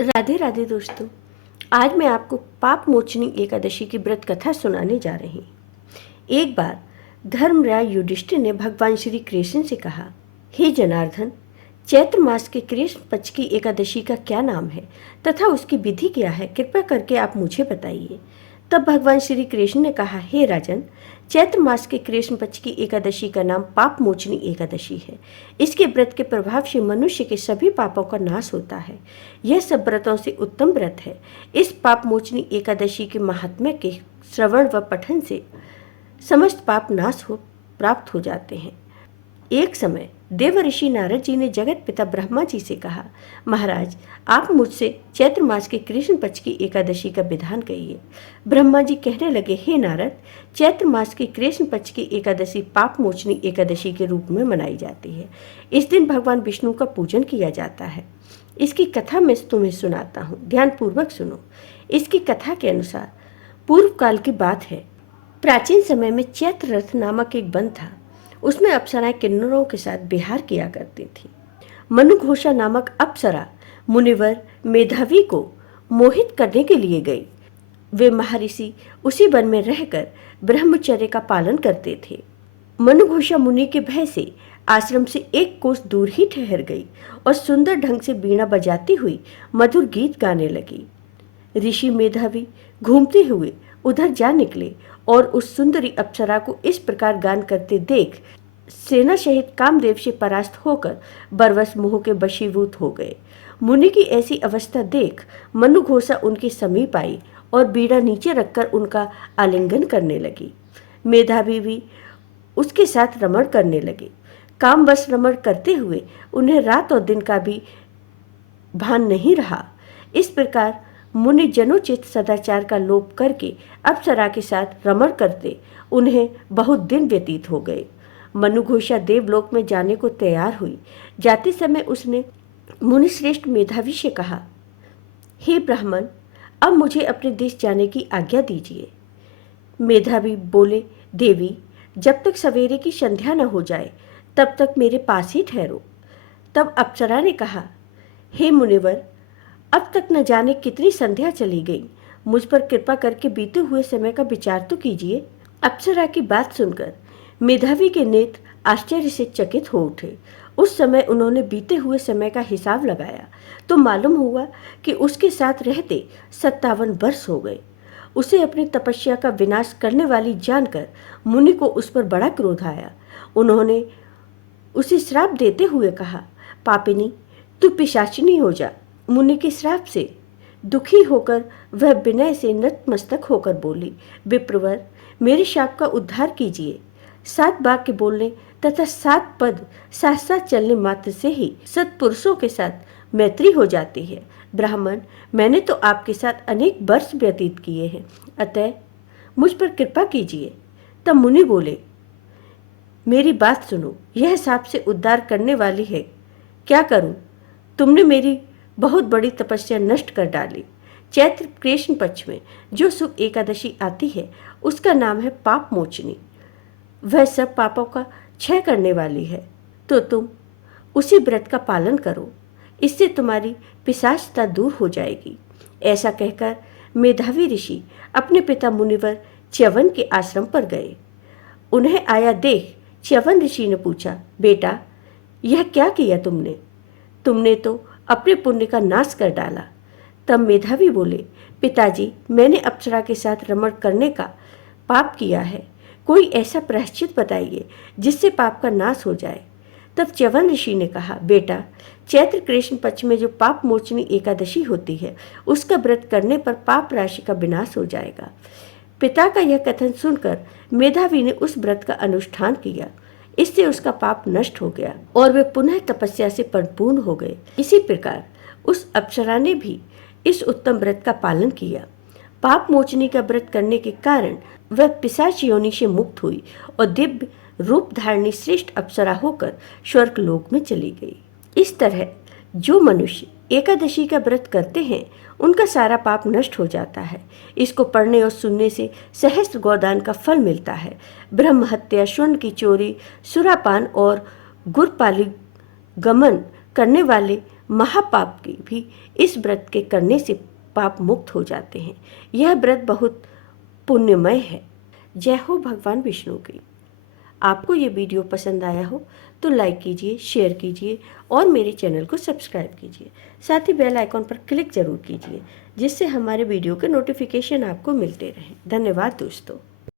राधे राधे दोस्तों। आज मैं आपको पाप मोचनी एकादशी की व्रत कथा सुनाने जा रही। एक बार धर्मराज युधिष्ठिर ने भगवान श्री कृष्ण से कहा, हे जनार्दन, चैत्र मास के कृष्ण पक्ष की एकादशी का क्या नाम है तथा उसकी विधि क्या है, कृपया करके आप मुझे बताइए। तब भगवान श्री कृष्ण ने कहा, हे राजन, चैत्र मास के कृष्ण पक्ष की एकादशी का नाम पाप मोचनी एकादशी है। इसके व्रत के प्रभाव से मनुष्य के सभी पापों का नाश होता है। यह सब व्रतों से उत्तम व्रत है। इस पाप मोचनी एकादशी के महात्म्य के श्रवण व पठन से समस्त पाप नाश हो प्राप्त हो जाते हैं। एक समय देव ऋषि नारद जी ने जगत पिता ब्रह्मा जी से कहा, महाराज, आप मुझसे चैत्र मास के कृष्ण पक्ष की एकादशी का विधान कहिए। ब्रह्मा जी कहने लगे, हे नारद, चैत्र मास की कृष्ण पक्ष की एकादशी पाप मोचनी एकादशी के रूप में मनाई जाती है। इस दिन भगवान विष्णु का पूजन किया जाता है। इसकी कथा मैं तुम्हें सुनाता हूँ, ध्यान पूर्वक सुनो। इसकी कथा के अनुसार पूर्व काल की बात है। प्राचीन समय में चैत्र रथ नामक एक वन था। उसमें अप्सराएं किन्नरों के साथ विहार किया करती थी। मनुघोषा नामक अप्सरा मुनिवर मेधावी को मोहित करने के लिए गई। वे महर्षि उसी वन में रहकर ब्रह्मचर्य का पालन करते थे। मनुघोषा मुनि के भय से आश्रम से एक कोस दूर ही ठहर गई और सुंदर ढंग से बीणा बजाती हुई मधुर गीत गाने लगी। ऋषि मेधावी घूमते हुए उधर जा निकले और उस सुंदरी अप्सरा को इस प्रकार गान करते देख सेना सहित कामदेव से परास्त होकर बरवस मोह के वशीभूत हो गए। मुनि की ऐसी अवस्था देख मनुघोषा उनके समीप आई और बीड़ा नीचे रखकर उनका आलिंगन करने लगी। मेधावी भी उसके साथ रमण करने लगे। कामवश रमण करते हुए उन्हें रात और दिन का भी भान नहीं रहा। इस प्रकार मुनि जनोचित सदाचार का लोप करके अप्सरा के साथ रमण करते उन्हें बहुत दिन व्यतीत हो गए। मनुघोषा देवलोक में जाने को तैयार हुई। जाते समय उसने मुनिश्रेष्ठ मेधावी से कहा, हे ब्राह्मण, अब मुझे अपने देश जाने की आज्ञा दीजिए। मेधावी बोले, देवी, जब तक सवेरे की संध्या न हो जाए तब तक मेरे पास ही ठहरो। तब अप्सरा ने कहा, हे मुनिवर, अब तक न जाने कितनी संध्या चली गई, मुझ पर कृपा करके बीते हुए समय का विचार तो कीजिए। अप्सरा की बात सुनकर मेधावी के नेत्र आश्चर्य से चकित हो उठे। उस समय उन्होंने बीते हुए समय का हिसाब लगाया तो मालूम हुआ कि उसके साथ रहते 57 वर्ष हो गए। उसे अपनी तपस्या का विनाश करने वाली जानकर मुनि को उस पर बड़ा क्रोध आया। उन्होंने उसे श्राप देते हुए कहा, पापिनी, तू पिशाचिनी हो जा। मुनि के श्राप से दुखी होकर वह विनय से नतमस्तक होकर बोली, विप्रवर, मेरे शाप का उद्धार कीजिए। 7 वाक्य बोलने तथा 7 पद साथ साथ चलने मात्र से ही सत्पुरुषों के साथ मैत्री हो जाती है। ब्राह्मण, मैंने तो आपके साथ अनेक वर्ष व्यतीत किए हैं, अतः मुझ पर कृपा कीजिए। तब मुनि बोले, मेरी बात सुनो, यह शाप से उद्धार करने वाली है। क्या करूं? तुमने मेरी बहुत बड़ी तपस्या नष्ट कर डाली। चैत्र कृष्ण पक्ष में जो शुभ एकादशी आती है उसका नाम है पाप मोचनी। वह सब पापों का क्षय करने वाली है, तो तुम उसी व्रत का पालन करो, इससे तुम्हारी पिशाचता दूर हो जाएगी। ऐसा कहकर मेधावी ऋषि अपने पिता मुनिवर च्यवन के आश्रम पर गए। उन्हें आया देख च्यवन ऋषि ने पूछा, बेटा, यह क्या किया तुमने? तुमने तो अपने पुण्य का नाश कर डाला। तब मेधावी बोले, पिताजी, मैंने अप्सरा के साथ रमण करने का पाप किया है। कोई ऐसा प्रायश्चित बताइए जिससे पाप का नाश हो जाए। तब च्यवन ऋषि ने कहा, बेटा, चैत्र कृष्ण पक्ष में जो पाप मोचनी एकादशी होती है उसका व्रत करने पर पाप राशि का विनाश हो जाएगा। पिता का यह कथन सुनकर मेधावी ने उस व्रत का अनुष्ठान किया। इससे उसका पाप नष्ट हो गया और वे पुनः तपस्या से परिपूर्ण हो गए। इसी प्रकार उस अप्सरा ने भी इस उत्तम व्रत का पालन किया। पाप मोचनी का व्रत करने के कारण वह पिशाच योनि से मुक्त हुई और दिव्य रूप धारणी श्रेष्ठ अप्सरा होकर स्वर्ग लोक में चली गई। इस तरह जो मनुष्य एकादशी का व्रत करते हैं उनका सारा पाप नष्ट हो जाता है। इसको पढ़ने और सुनने से सहस्त्र गोदान का फल मिलता है। ब्रह्म हत्या, स्वर्ण की चोरी, सुरापान और गुरपाली गमन करने वाले महापाप की भी इस व्रत के करने से पाप मुक्त हो जाते हैं। यह व्रत बहुत पुण्यमय है। जय हो भगवान विष्णु की। आपको ये वीडियो पसंद आया हो तो लाइक कीजिए, शेयर कीजिए और मेरे चैनल को सब्सक्राइब कीजिए। साथ ही बेल आइकॉन पर क्लिक जरूर कीजिए जिससे हमारे वीडियो के नोटिफिकेशन आपको मिलते रहें। धन्यवाद दोस्तों।